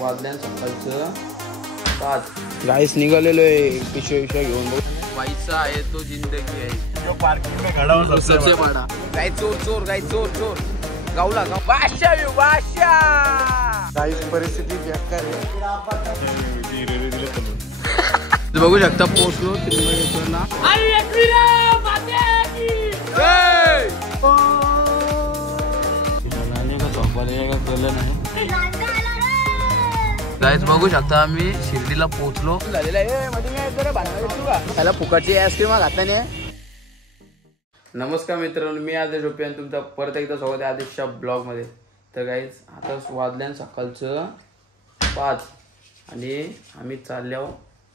वाजल्या सकाळचं 5 गाईस निघालेलो आहे पिशव्या घेऊन पैसा आहे तो जिंदगी आहे जो पार्किंग में खड़ा हो सबसे बड़ा गाई चोर गावला बादशाह गाईस परिस्थिती बेकार आहे बघू शकता पोहोचलो त्रिंबकेश्वरला गाईस बघू शकता आम्ही शिर्डीला पोहोचलो त्याला फुकटची आईस्क्रीम घातला नाही। नमस्कार मित्रांनो, मी आदेश रुपये आणि तुमचा परत एकदा स्वागत आहे आदेशच्या ब्लॉग मध्ये। तर गाईस आता वाजल्या सकाळचं 5 आणि आम्ही चाललो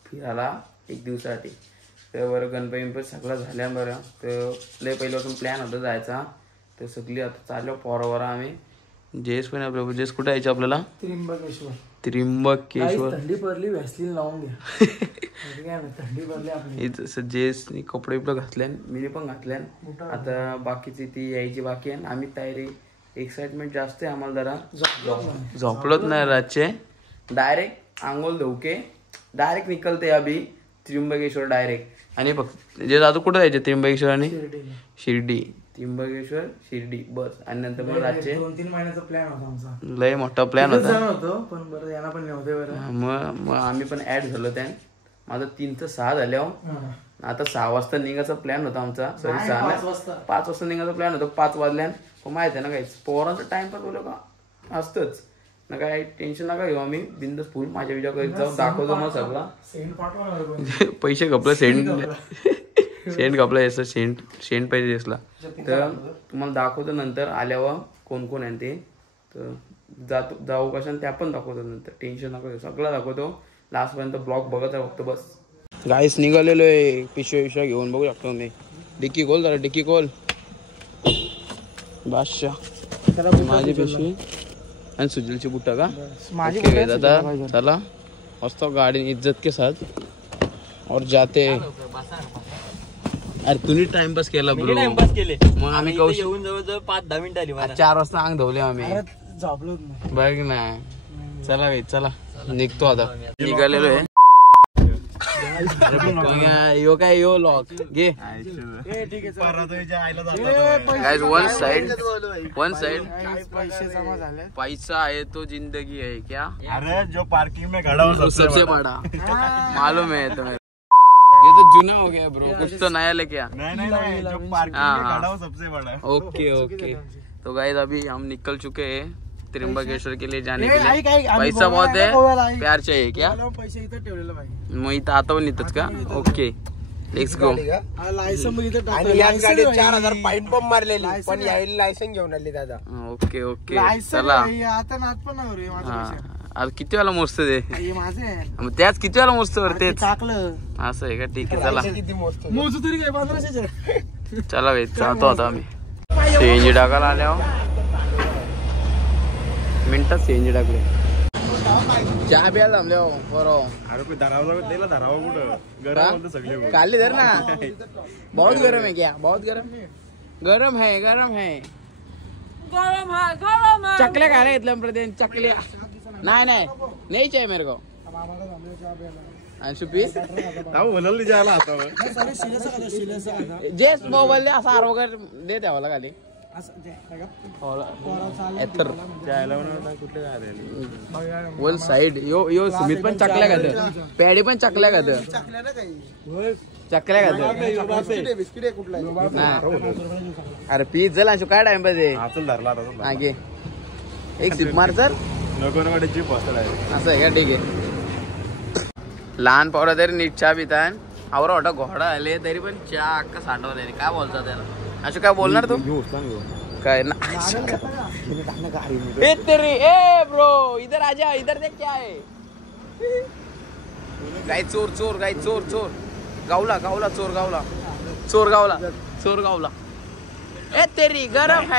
फिरायला एक दिवसासाठी। तर बरं गणपती सगळं झाल्या बरं तर लय पहिल्यापासून प्लॅन होता जायचा। तर सगळी आता चाललो पोरावर आम्ही जेस पण आपलं जेस कुठे यायचं आपल्याला त्रिंबकेश्वर थंडी पडली व्हॅसलीन लावून घ्या थंडी पडली आपली जसं जेसनी कपडे बिपडे घातले मी पण घातले। आता बाकीची ती यायची बाकी आहे आम्ही तयारी एक्साइटमेंट जास्त आहे आम्हाला जरा झोपलोच नाही रातचे डायरेक्ट आंघोळ धोके डायरेक्ट निकलते अभी त्रिंबकेश्वर डायरेक्ट आणि फक्त जे आता कुठं जायचे त्रिंबकेश्वर आणि शिर्डी त्रिंबकेश्वर शिर्डी बस आणि नंतर मग रातचे 2-3 महिन्याचा प्लॅन होता आमचा लय मोठा प्लॅन होता पण बरं याला पण नव्हते बरं मग आम्ही पण ऍड झालो त्या माझं 3 ते 6 झाल्या आता 6 वाजता निघायचा प्लॅन होता आमचा सॉरी 5 वाजता निघायचा प्लॅन होता 5 वाजल्या माहित आहे ना काही पोरांचा टाइम पण बोल का असतच ना काय टेन्शन नका घेऊ आम्ही बिंदास फुल माझ्या विचार जाऊ दाखवतो मग सगळा पैसे खपलं सेंट खपला यायचं सेंट पाहिजे असला तर तुम्हाला दाखवतो नंतर आल्यावर कोण कोण आहे ते तर जाऊ कशा त्या पण दाखवतो नंतर टेन्शन नका घेऊ सगळं दाखवतो लास्ट पर्यंत ब्लॉग बघत आहे फक्त बस। गाईस निघालेलो आहे पिशव्या घेऊन बघू शकतो मी डिक्की खोल जरा डिक्की खोल बादशाह माझी पिशवी आणि सुजलची बुट्टा का दादा चला मस्त गाडी इज्जत के साथ और जाते अरे तुम्ही टाइमपास केला ब्रो टाइमपास केले मग आम्ही येऊन जवळ 5-10 मिनिटं आली 4 वाजता अंग धवले आम्ही झोपलोच नाही बघ ना चला भाई चला निघतो आता निघालेलो आहे यो काय यो लॉक घे गाइस वन साइड पैसे जमा झाले पैसा आहे तो जिंदगी है क्या अरे जो पार्किंग में खड़ा हो सबसे बड़ा मालूम है तुम्हें ये तो जुना हो गया ब्रो कुछ तो नया लेके आ नहीं जो पार्किंग में खड़ा हो सबसे बड़ा ओके तो गाइस अभी हम निकल चुके हैं त्रिंबकेश्वर के लिए जाने के लिए पैसा बहुत है प्यार चाहिए क्या पैसे इथं ठेवलेलं भाई मग इथं आता पण इथंच का ओके लेट्स गो लायसन इथं आणि या गाडीत 4000 फाईन पण मारलेली पण यायला लायसन घेऊन आली दादा ओके चला आता नात पण नाही रे माझ्या आज किती वेळा मोजत ते हे माझे मग त्याच किती वेळा मोजत वर तेच टाकलं असं आहे का ठीक आहे चला किती मोजतो मोजू तरी काय 1500 चला भाई जातो आता आम्ही सीएनजी टाकायला आल्यावर मिनिटात सीएनजी टाकले चहा प्यायला थांबले बरोबर अरे धरावं दिला धरावं कुठं गरम सगळे काली धर ना बहुत गरम है क्या बहुत गरम है चकल्या खायला घेतल्या प्रदेश चकल्या नाही चाहिए मेरे को अंशुपी बोलल जायला आता जेस मोबाईल असा आर वगैरे दे द्यावाला खाली वन साइड यो सुमित पण चकल्या खात पॅडी पण चकल्या खात चकल्या खात अरे पीस झाला अंशू काय टाइम पाहिजे घे एक सिप मार सर असं आहे का ठीक आहे लहान पोरा तरी नीट चहा पिता आवरा मोठा घोडा आले तरी पण चहा अक्का साठवले काय बोलता त्याला असं काय बोलणार तू काय ना ए ब्रो इधर आजा इधर देख क्या है गाई चोर गावला चोर गावला ए तेरी गरम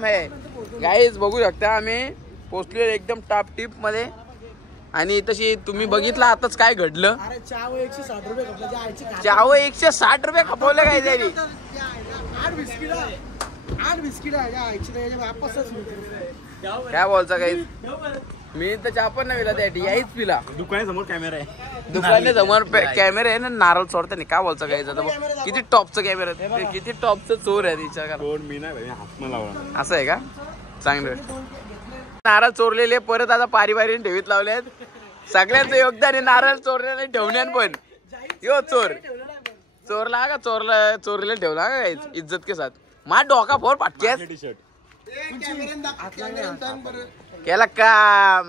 है गाईज बघू शकता आम्ही पोचलो एकदम टॉप टिप मध्ये आणि तशी तुम्ही बघितलं आताच काय घडलं चाव 160 रुपये खपले चाव 160 रुपये खपवले काय तरी 8 बिस्किट वापसच काय बोलचा काही मी तर चहा पण नाही पिला त्या याहीच पिला. दुकानासमोर कॅमेरा आहे. दुकानासमोर कॅमेरा आहे ना, नारळ चोरता नाही. काय बोलचा काही किती टॉपचा कॅमेरा आहे, किती टॉपचा चोर आहे तिच्या का. मी नाही हात लावला. असं आहे का, चांगलं. नारळ चोरलेले परत आता पारिवारीने ठेवीत लावले. सगळ्यांचं योगदान आहे नारळ चोरल्याने ठेवण्यान. पण यो चोरला का चोरलेला ठेवला का इज्जत के साथ. मा डोका फोर पाटक्यास केला काम.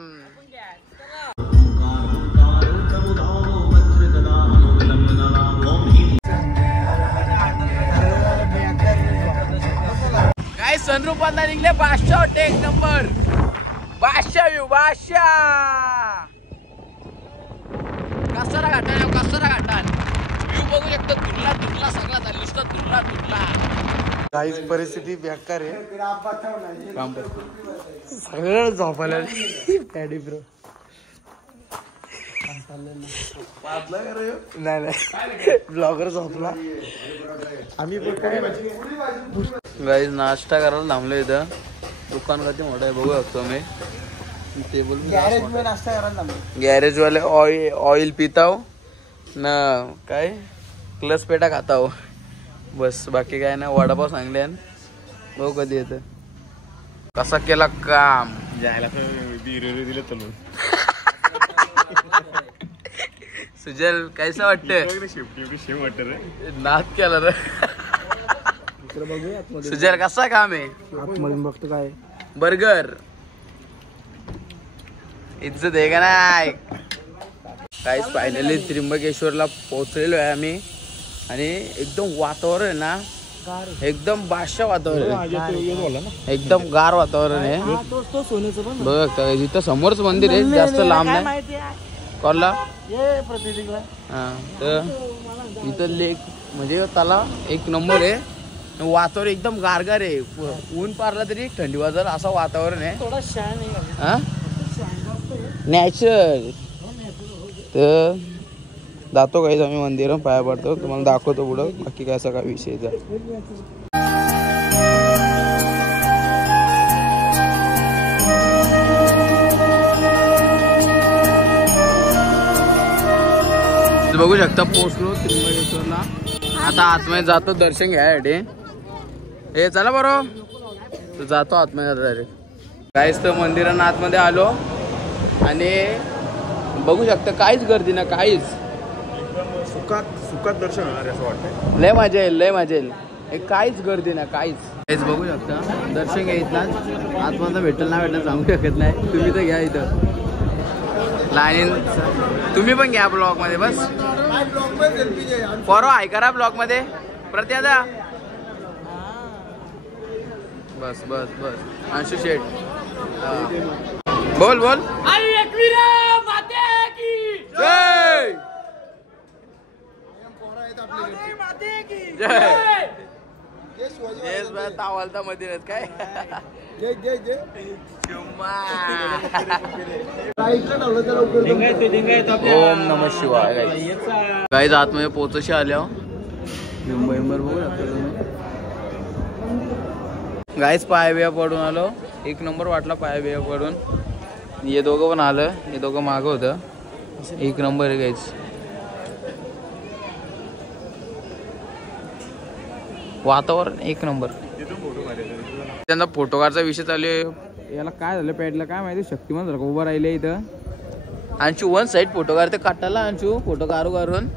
काय सनरूपातला निघले बादशाह होते 1 नंबर. बादशाह व्ह्यू बादशाह कसारा घाटान व्ह्यू बघू शकतो. तुरला सगळा चालू तुरला. काहीच परिस्थिती बेकार आहे. सगळं झोपायला पॅडी ब्रो. नाही ब्लॉगर झोपला. आम्ही पण काय गाईज नाश्ता करायला थांबलो इथं. दुकान कधी मोठं आहे बघू शकतो मी. टेबल गॅरेज मध्ये नाश्ता करायला थांबलो. गॅरेज वाले ऑइल पिताव ना, काय क्लच पेटा खाताव बस. बाकी काय ना, वडापाव सांगले बघू कधी येतं. कसा केला काम जायला दिलं चलून. सुजल कैसा वाटतं. नाद केला रे सुजल. कसा काम आहे आतमध्ये बघतो काय बर्गर. इज्जत आहे का नाही. काहीच फायनली त्र्यंबकेश्वरला पोहोचलेलो आहे आम्ही. आणि एकदम वातावरण आहे ना, एकदम बादशाह वातावरण आहे. एकदम गार वातावरण आहे. बघ इथं समोरच मंदिर आहे, जास्त लांब नाही. कोणला हा तर इथं लेक म्हणजे तलाव 1 नंबर आहे. वातावरण एकदम गारगार आहे. ऊन पारला तरी थंडी वाजल असं वातावरण आहे. थोडा शान आहे. हा नॅचरल. तर जातो काही आम्ही मंदिर पाया पडतो. तुम्हाला दाखवतो पुढं. बाकी काय असा काय विषयचा. बघू शकता पोहोचलो त्र्यंबकेश्वरला. आता आतमध्ये जातो दर्शन घ्यायसाठी. हे चला बरोबर जातो आतमध्ये डायरेक्ट. काहीच तर मंदिरानं आतमध्ये आलो आणि बघू शकता काहीच गर्दी ना, काहीच. सुखात दर्शन होणार असं वाटतं. लय मजा येईल. हे काहीच गर्दी ना, काहीच बघू शकता. दर्शन घ्यायच ना, आतमध्ये भेटेल ना भेटलं सांगू शकत नाही. तुम्ही तर घ्या इथं लाईन. तुम्ही पण घ्या ब्लॉग मध्ये. बस फॉलो आहे करा ब्लॉग मध्ये. प्रत्यादा बस अंशु शेठ बोल जय तावालता मध्ये काय. ओम नमः शिवाय. गाईज आतमध्ये पोचशी आल्या. मुंबईवर बघू गाईज पाया बिया पडून आलो. 1 नंबर वाटला पाया बिया पडून. हे दोघं पण आलं. हे दोघं मागं होतं. 1 नंबर आहे गाईज. वातावरण 1 नंबर. त्यांना फोटो काढचा विषय चालू आहे. याला काय झालं पॅडला काय माहिती. शक्तिमान सारखं उभं राहिले इथं. अंशू 1 साईड फोटो काढते काटायला. अंशू फोटो काढून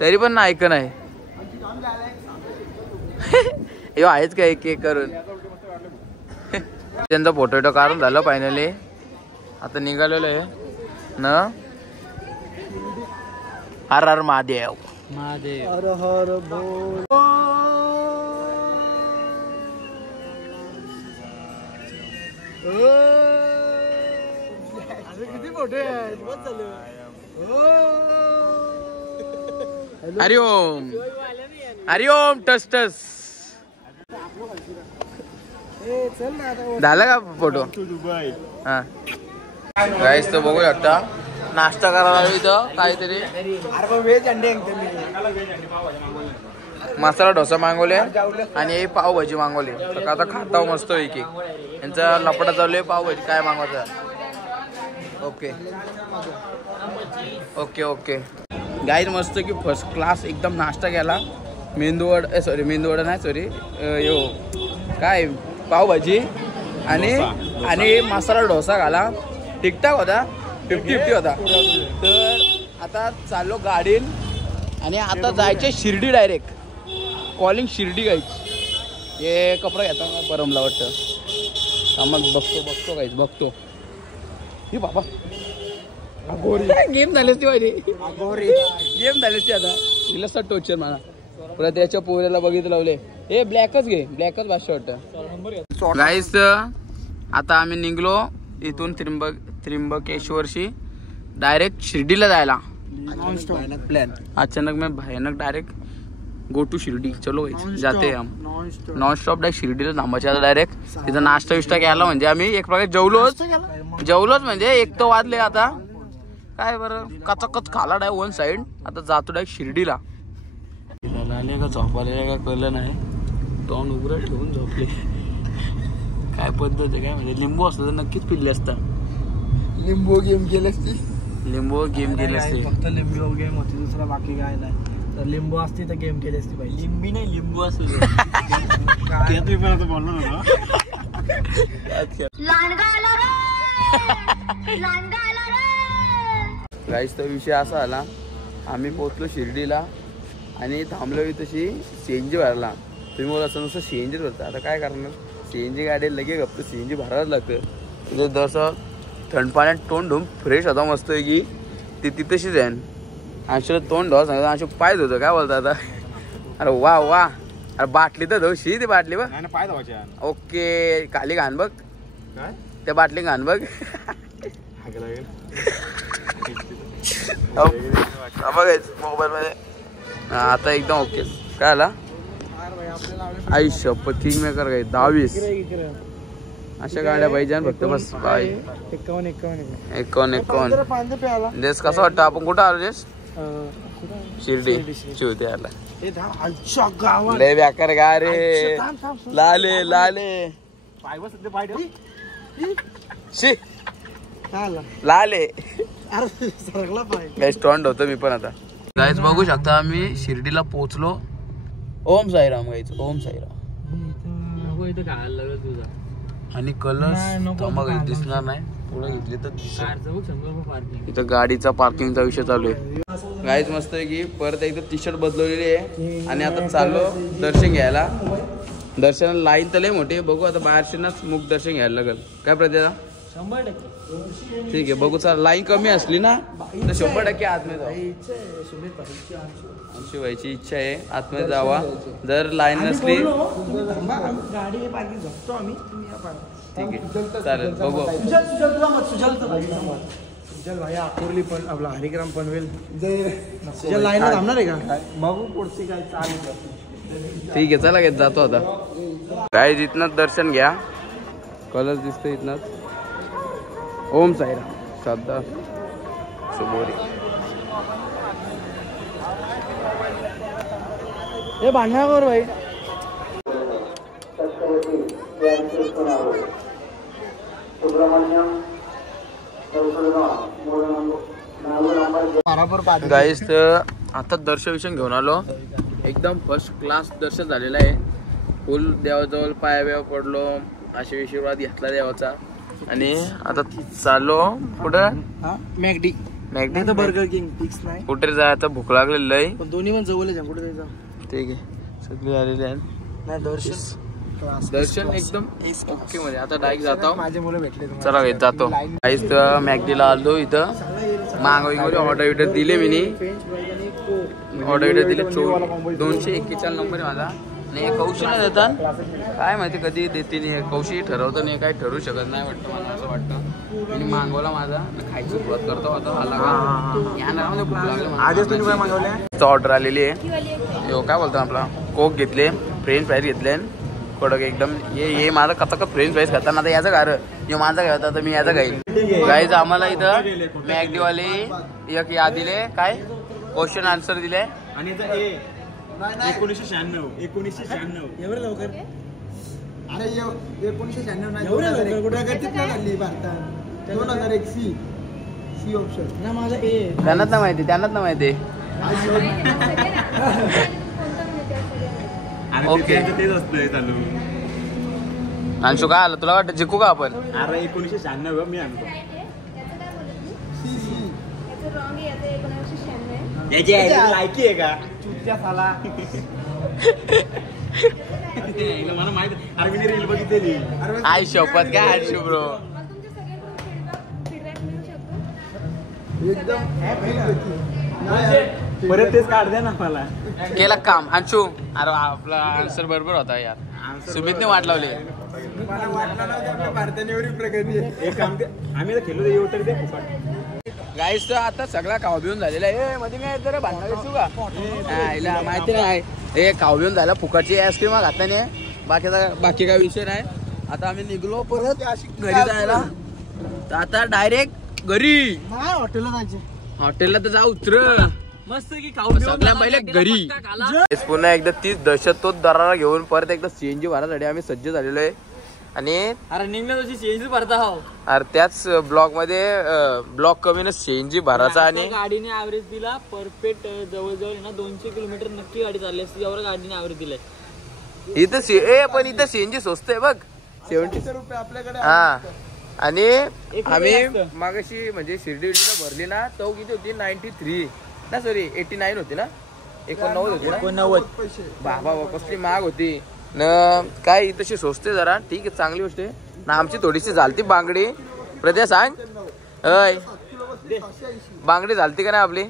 तरी पण ना ऐकन आहे. हे आहेच का एक करून. त्यांचा फोटो काढून झालं फायनली. आता निघालेलो आहे ना. हर हर महादेव. हर हर बोल. किती मोठे आहेत. हरिओम टस झालं का फोटो. हा गाईस तर बघू शकता. नाश्ता करायला इथं काहीतरी. व्हेज अंडे मसाला डोसा मागवले आणि पावभाजी मागवली. तर आता खाता मस्त पैकी. यांचा लपडा चालू आहे. पावभाजी काय मागवायचं. ओके ओके ओके गाईज मस्त की फर्स्ट क्लास एकदम नाश्ता केला. मेंदूवडा सॉरी मेंदूवडा नाही सॉरी यो काय पावभाजी आणि मसाला डोसा घाला. ठीकठाक होता. 50-50 होता. तर आता चाललो गाडीन आणि आता जायचे शिर्डी डायरेक्ट. कॉलिंग शिर्डी गायची. हे कपडा घेता परमला वाटतं. मग बघतो गायच बघतो. ही बाबा गेम झाली ती माझी. गेम झाली ती आता दिलस टोचर मला. परत त्याच्या पोऱ्याला बघितलं लावले. हे ब्लॅकच घे. ब्लॅकच भाषा वाटतं. गाईस आता आम्ही निघलो इथून त्र्यंबकेश्वरशी डायरेक्ट शिर्डीला जायला. प्लॅन अचानक में भयानक डायरेक्ट गो टू शिर्डी. चलो जाते हम नॉन स्टॉप डायरेक्ट शिर्डीला थांबायचे आता. डायरेक्ट तिथं नाश्ता विष्टा केला म्हणजे आम्ही एक प्रकारे जेवलोच म्हणजे 1 तो वाजले. आता काय बरं कचकच खाला डाय वन साइड. आता जातो डायरेक्ट शिर्डीला. आले का झोपायला काय कळलं नाही. तोंड उघडं ठेवून झोपले. काय पद्धत आहे काय म्हणजे. लिंबू असतं तर नक्कीच पिल्ले असतात. लिंबू गेम केले असते. लिंबू गेम केले असते. फक्त लिंबू गेम होती दुसरा बाकी काय नाही. तर लिंबू असती तर गेम केली असती पाहिजे. लिंबी नाही लिंबू असू दे. गाईस तो विषय असा आला. आम्ही पोहोचलो शिर्डीला आणि थांबलो तशी सीएनजी भरला. तुम्ही बोला असं नुसतं सीएनजी भरता. आता काय करणार. सीएनजी गाडी लगे गप्प सीएनजी भरायलाच लागतं. तिथे जसं थंड पाण्यात तोंड धुवून फ्रेश होता मस्त की ती तिथेशीच आहे. आमच्या तोंड धुवा सांगतो. आमच्या पाय धुतो काय बोलता आता. अरे वा वा. अरे बाटली तर धुशी ती बाटली बघ. ओके खाली घाण बघ. त्या बाटली घाण बघ. बघायच मोबाईल मध्ये. आता एकदम ओके. काय आला आई शपथ किंग मेकर काय 22 अशा गाड्या पाहिजे फक्त बस. 51 देश कसं वाटतं. आपण कुठं आलो देश. शिर्डी शिवते आला. लय बेकार गा रे. लाले लाले शी लाले काय स्टॉन्ड होतो मी पण. आता गाईज बघू शकता आम्ही शिर्डीला पोहोचलो. ओम साईराम गाईज. ओम साईराम. आणि कलर दिसणार नाही. पुढे घेतली तर इथं गाडीचा पार्किंगचा विषय चालू आहे. गाईज मस्त आहे की परत एकदा टी शर्ट बदलवलेली आहे आणि आता चाललो दर्शन घ्यायला. दर्शनाला लाईन तर लय मोठी. बघू आता बाहेरशीनच मुख दर्शन घ्यायला लागेल. काय प्रत्येका 100% ठीक आहे. बघू चला लाईन कमी असली ना तर 100% आतमध्ये जाऊ. आमची व्हायची इच्छा आहे आतमध्ये जावा. जर लाईन नसली ठीक आहे चालेल बघू. सुजल भाई आकुर्ली पण आपला हरिग्राम पनवेल सुजल लाईन थांबणार आहे का. बघू पुढची काय चालेल. ठीक आहे चला घेत जातो आता. काय इथनच दर्शन घ्या. कलर दिसतो इथनच. ओम साईराम श्रद्धा शुभोरी. हे भांडणावर भाई. गाईस आता दर्शन घेऊन आलो. एकदम फर्स्ट क्लास दर्शन झालेलं आहे. फुल देवाजवळ पाया पडलो. आशीर्वाद घेतला देवाचा आणि आता चाललो कुठं. मॅगडी तर बर्गर किंग फिक्स नाही. कुठे जायचं भूक लागलेली लय. पण दोन्ही पण जवळच आहे. कुठे जायचं ठीक आहे. सगळी आलेली आहे. नाही दर्शन एकदम ओके मध्ये. आता डायरेक्ट जातो. माझे मुलं भेटले. चला घेत जातो. काहीच तर मॅगडीला आलो. इथं मागवली ऑर्डर दिले मी. ऑर्डर दिले 241 नंबर आहे माझा. नाही कौशी नाही देतात काय माहिती कधी देते नाही. कौशी ठरवतं नाही काय ठरवू शकत नाही वाटतं मला असं वाटतं. मी मागवला माझा खायची सुरुवात करतो. आता आला का भूक लागली. आधीच तुम्ही काय मागवले. ऑर्डर आलेली आहे. काय बोलतो आपला कोक घेतले. फ्रेंच फ्राईज घेतले कडक एकदम. ये माझा कचा फ्रेंच फ्राईज खाताना आता याचं घर हे माझा घ्यायचा तर मी याचा खाईल. गाईज आम्हाला इथं मॅगडीवाले एक या दिले काय क्वेश्चन आन्सर दिले. 1996 एवढं लवकर अरे 1996 नाही एवढं लवकर कुठं? प्रगतीत नाही झाली भारतात 2001 सी ऑप्शन ना माझा ए त्यांनाच ना माहिती ओके तेच असतंय चालू. अंशू काय आलं तुला वाटतं जिंकू का आपण? अरे 1996 मी आणतो त्याची लायकी आहे का चुत्या साला मला माहित अरे मी रील बघितलेली. आई शपथ काय अंशू ब्रो एकदम परत तेच काढ द्या ना मला. केला काम अंशू. अरे आपला आन्सर बरोबर होता यार. सुमितने वाट लावली. मला वाटलं नव्हतं भारताने एवढी प्रगती आहे. एक काम कर आम्ही तर खेळलो येऊ तर दे फुकट. गाईस तर आता सगळा खाऊ पिऊन झालेला आहे. मध्ये मी जरा भांडण करतो का हिला माहिती नाही. हे खाऊ पिऊन झालं फुकटची आईस्क्रीम घातल्याने बाकी काय विषय नाही. आता आम्ही निघलो परत घरी जायला. तर आता डायरेक्ट घरी नाही हॉटेलला जायचे. हॉटेलला तर जाऊ उतर मस्त की खाऊ सगळ्या पहिले घरी. पुन्हा एकदा तीच दहशत तोच दरारा घेऊन परत एकदा सीएनजी भरासाठी आम्ही सज्ज झालेलो आहे. आणि अरे निघण्या दिवशी सीएनजी भरता हो. अरे त्याच ब्लॉक मध्ये ब्लॉक कमी ना सीएनजी भरायचा. आणि गाडीने ऍव्हरेज दिला परफेक्ट जवळजवळ ना 200 किलोमीटर नक्की गाडी चालली असती एवढं गाडीने ऍव्हरेज दिलाय. इथं पण इथं सीएनजी स्वस्त आहे बघ 70 रुपये आपल्याकडे हा. आणि आम्ही मागाशी म्हणजे शिर्डीला भरली ना तो किती होती 93 ना सॉरी 89 होती ना 89 होती ना 89 बाबा कसली महाग होती न काय तशी स्वस्त आहे जरा. ठीक आहे चांगली गोष्ट आहे ना. आमची थोडीशी झालती बांगडी. प्रज्ञा सांग अय बांगडी झालती का नाही आपली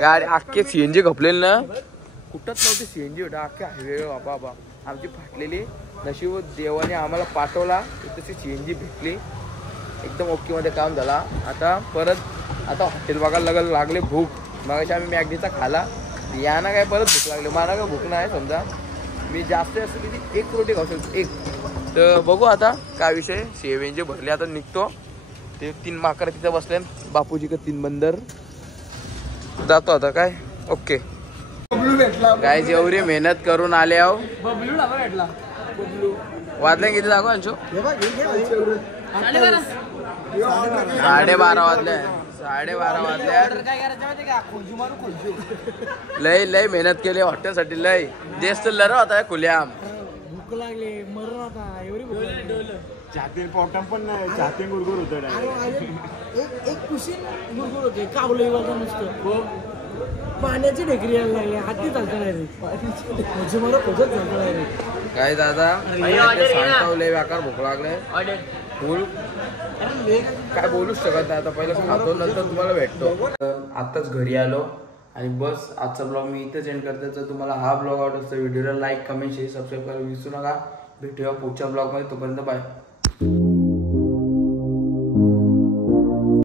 गाडी अख्खे सीएनजी खपलेली ना. कुठंच नव्हती सीएनजी होता अख्खे हायवे बाबा आमची फाटलेली. नशीब देवाने आम्हाला पाठवला तशी सीएनजी भेटली. एकदम ओके मध्ये काम झाला. आता परत हॉटेल बघायला लागले भूक. मग आम्ही मॅगडीचा खाला यांना काय परत भूक लागली. मला काय भूक नाही समजा मी जास्त असं किती एक रोटी खाऊ शकतो एक. तर बघू आता काय विषय. सीएनजी भरले आता निघतो. ते 3 माकड तिथं बसले बापूजी का 3 बंदर जातो आता काय. ओके काय जेवढी मेहनत करून आले आहो. बबलू डाबा भेटला. वाजले किती दाखव अंशू 12:30 वाजले. 12:30 वाजले. काय करायचं माहिती का खोजू मारू खोजू. लय मेहनत केली हॉटेलसाठी. लय देश तर लढ होता खुल्याम. भूक लागली मरण आता एवढी भूक लागली. छाती पोटम पण छाती गुरगुर होतं एक कुशीन गुरगुर होते कावलं बघा नुसतं. पाण्याची ढेकरी यायला लागली हाती चालतं नाही रे. खोजू मारू खोजत चालतं नाही रे. काय दादा सांगतो लय व्याकार भूक लागले फुल काय बोलूच शकत नाही. आता पहिलं खातो नंतर तुम्हाला भेटतो. आताच घरी आलो आणि बस आजचा ब्लॉग मी इथेच एंड करते. जर तुम्हाला हा ब्लॉग आवडत असेल व्हिडिओला लाईक कमेंट शेअर सबस्क्राईब करायला विसरू नका. भेटूया पुढच्या ब्लॉगमध्ये. तोपर्यंत बाय.